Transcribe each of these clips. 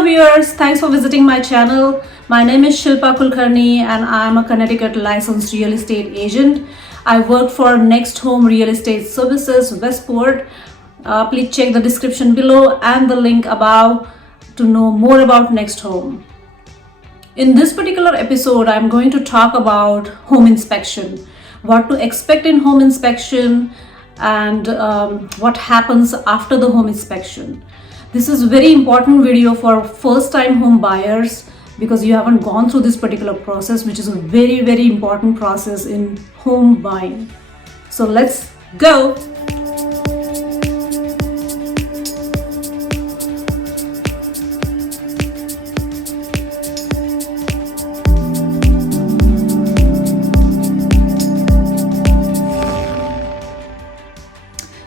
Hello viewers, thanks for visiting my channel. My name is Shilpa Kulkarni and I am a Connecticut licensed real estate agent. I work for Next Home Real Estate Services, Westport. Please check the description below and the link above to know more about Next Home. In this particular episode, I'm going to talk about home inspection, what to expect in home inspection, and what happens after the home inspection. This is a very important video for first time home buyers because you haven't gone through this particular process, which is a very important process in home buying. So let's go.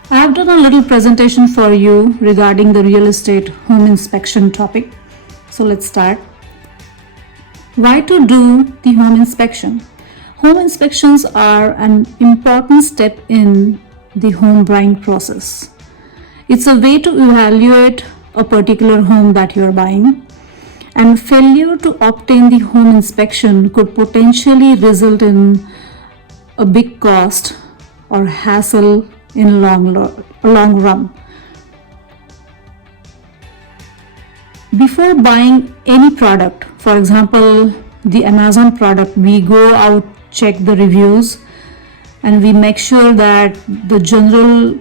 I have done a little presentation for you regarding the real estate home inspection topic. So let's start. Why to do the home inspection? Home inspections are an important step in the home buying process. It's a way to evaluate a particular home that you are buying, and failure to obtain the home inspection could potentially result in a big cost or hassle in long run. Before buying any product, for example the Amazon product, we go out, check the reviews, and we make sure that the general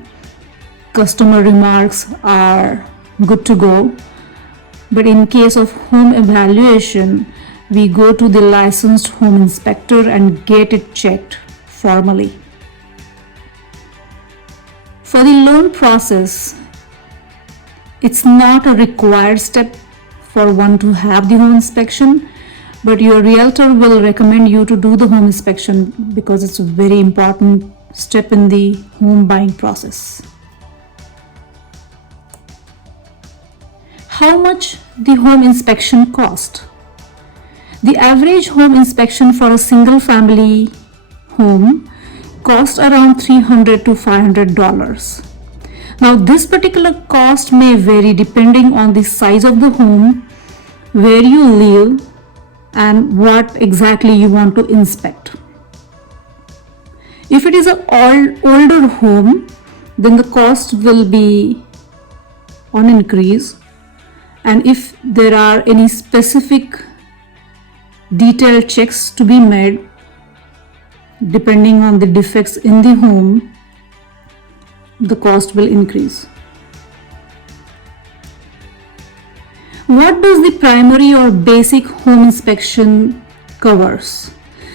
customer remarks are good to go. But in case of home evaluation, we go to the licensed home inspector and get it checked formally. For the loan process, it's not a required step for one to have the home inspection, but your realtor will recommend you to do the home inspection because it's a very important step in the home buying process. How much the home inspection cost? The average home inspection for a single family home cost around $300 to $500. Now this particular cost may vary depending on the size of the home, where you live, and what exactly you want to inspect. If it is an older home, then the cost will be on increase, and if there are any specific detailed checks to be made depending on the defects in the home, the cost will increase. What does the primary or basic home inspection covers?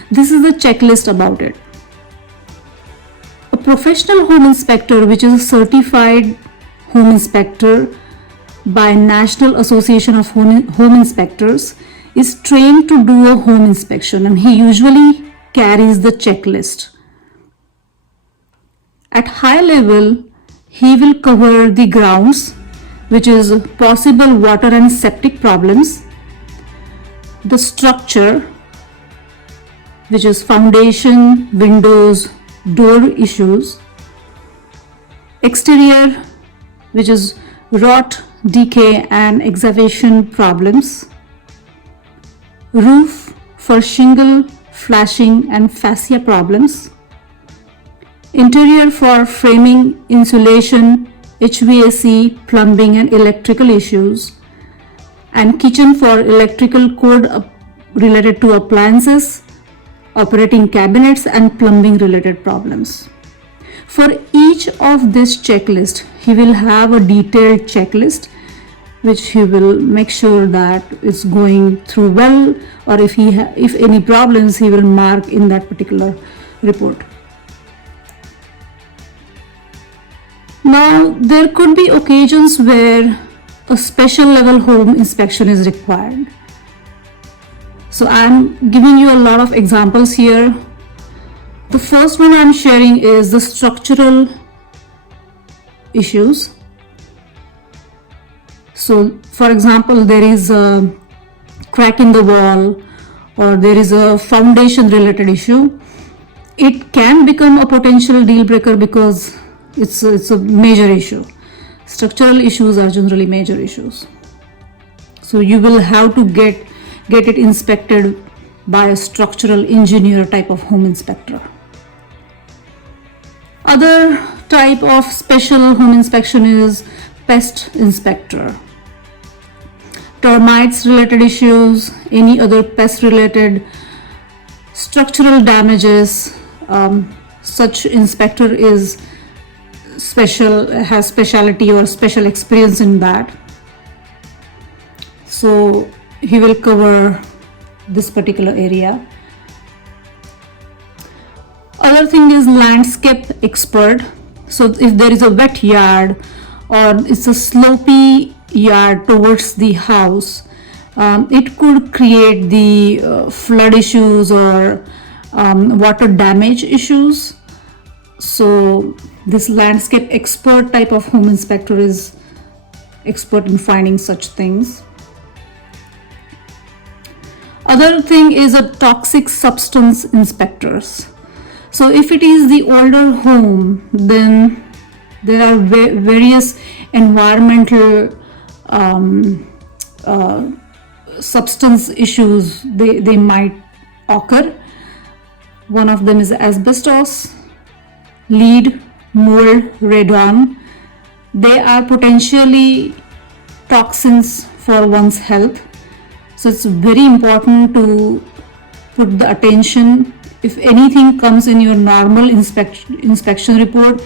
This is the checklist about it. A professional home inspector, which is a certified home inspector by National Association of Home Inspectors, is trained to do a home inspection, and he usually carries the checklist. At high level, he will cover the grounds, which is possible water and septic problems, the structure, which is foundation, windows, door issues, exterior, which is rot, decay and excavation problems, roof for shingle, flashing and fascia problems, interior for framing, insulation, HVAC, plumbing and electrical issues, and kitchen for electrical code related to appliances, operating cabinets and plumbing related problems. For each of this checklist, he will have a detailed checklist which he will make sure that it's going through well, or if any problems, he will mark in that particular report. Now, there could be occasions where a special level home inspection is required. So I'm giving you a lot of examples here. The first one I'm sharing is the structural issues. So for example, there is a crack in the wall or there is a foundation related issue. It can become a potential deal breaker because it's a major issue. Structural issues are generally major issues. So you will have to get it inspected by a structural engineer type of home inspector. Other type of special home inspection is pest inspector. Termites related issues, any other pest related structural damages, such inspector is has specialty or special experience in that. So he will cover this particular area. Other thing is landscape expert. So if there is a wet yard or it's a slopey yard towards the house, it could create the flood issues or water damage issues. So this landscape expert type of home inspector is expert in finding such things. Other thing is a toxic substance inspectors. So if it is the older home, then there are various environmental substance issues they might occur. One of them is asbestos, lead, mold, radon. They are potentially toxins for one's health. So it's very important to put the attention. If anything comes in your normal inspection report,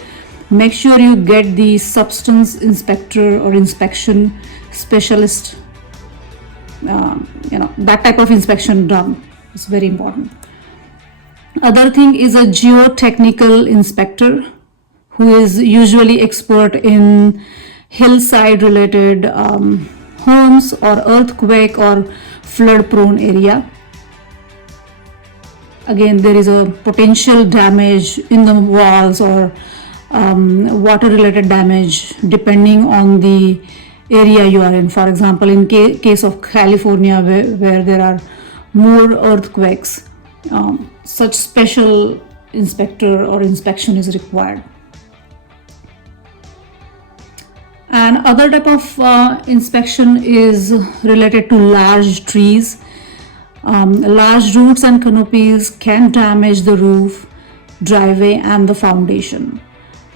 make sure you get the substance inspector or inspection specialist, that type of inspection done. It's very important. Other thing is a geotechnical inspector, who is usually expert in hillside related homes or earthquake or flood prone area. Again, there is a potential damage in the walls or water related damage depending on the area you are in. For example, in case of California, where there are more earthquakes, such special inspector or inspection is required. And other type of inspection is related to large trees. Large roots and canopies can damage the roof, driveway and the foundation.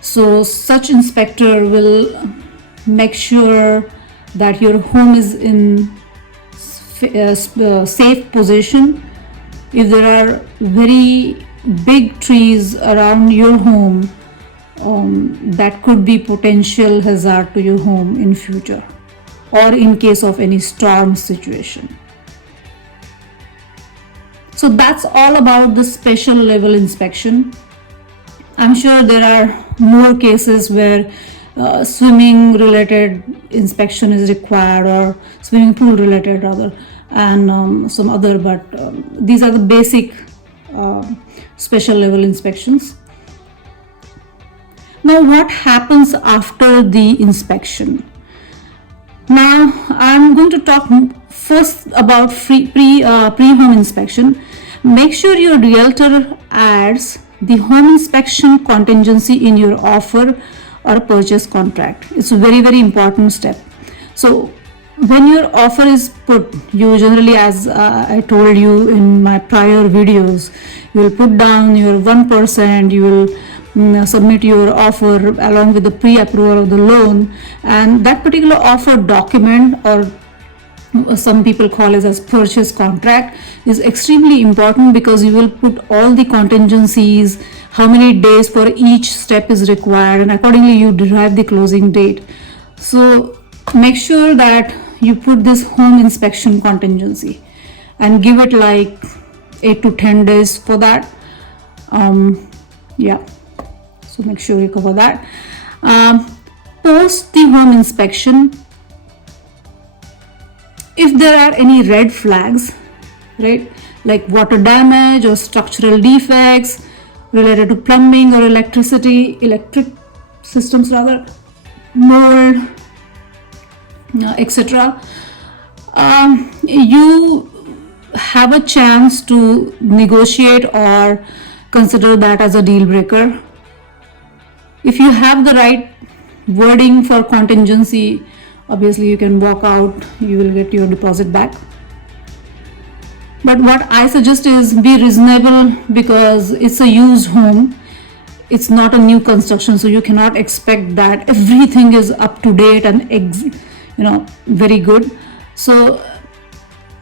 So such inspector will make sure that your home is in safe position. If there are very big trees around your home, that could be potential hazard to your home in future or in case of any storm situation. So that's all about the special level inspection. I'm sure there are more cases where swimming related inspection is required, or swimming pool related rather, and some other, but these are the basic special level inspections. Now, what happens after the inspection? Now, I'm going to talk first about pre-home inspection. Make sure your realtor adds the home inspection contingency in your offer or purchase contract. It's a very, very important step. So when your offer is put, you generally, as I told you in my prior videos, you will put down your 1%, you will submit your offer along with the pre-approval of the loan, and that particular offer document, or some people call it as purchase contract, is extremely important because you will put all the contingencies, how many days for each step is required, and accordingly you derive the closing date. So make sure that you put this home inspection contingency and give it like 8 to 10 days for that. So make sure you cover that. Post the home inspection, if there are any red flags, right, like water damage or structural defects related to plumbing or electric systems rather, mold, etc., you have a chance to negotiate or consider that as a deal breaker. If you have the right wording for contingency obviously you can walk out, you will get your deposit back. But what I suggest is be reasonable, because it's a used home, it's not a new construction, so you cannot expect that everything is up to date and very good. So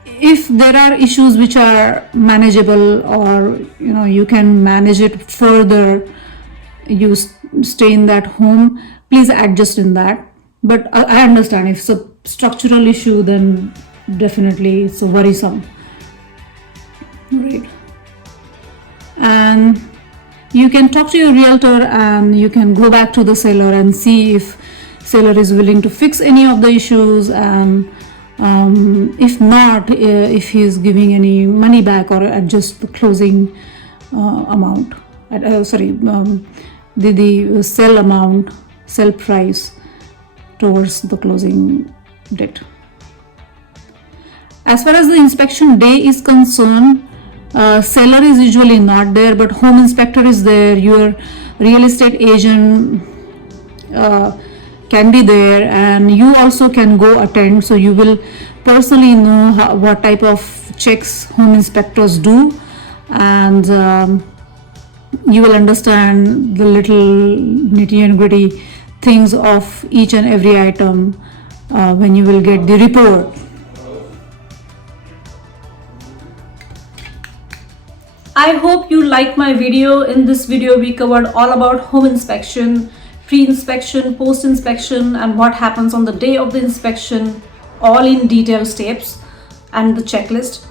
if there are issues which are manageable, or you can manage it further, you stay in that home, please adjust in that. But I understand if it's a structural issue, then definitely it's a worrisome, right? And you can talk to your realtor, and you can go back to the seller and see if seller is willing to fix any of the issues, and if not, if he is giving any money back or adjust the closing amount, the sell price towards the closing date. As far as the inspection day is concerned, seller is usually not there, but home inspector is there. Your real estate agent can be there, and you also can go attend, so you will personally know what type of checks home inspectors do, and you will understand the little nitty and gritty things of each and every item when you will get the report. I hope you liked my video. In this video we covered all about home inspection, pre-inspection, post-inspection, and what happens on the day of the inspection, all in detailed steps and the checklist.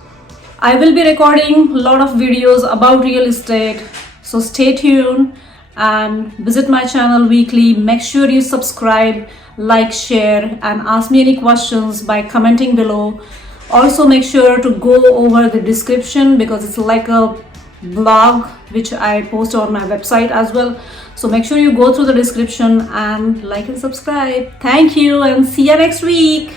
I will be recording a lot of videos about real estate, so stay tuned and visit my channel weekly. Make sure you subscribe, like, share, and ask me any questions by commenting below. Also make sure to go over the description, because it's like a blog which I post on my website as well. So make sure you go through the description and like and subscribe. Thank you, and see you next week.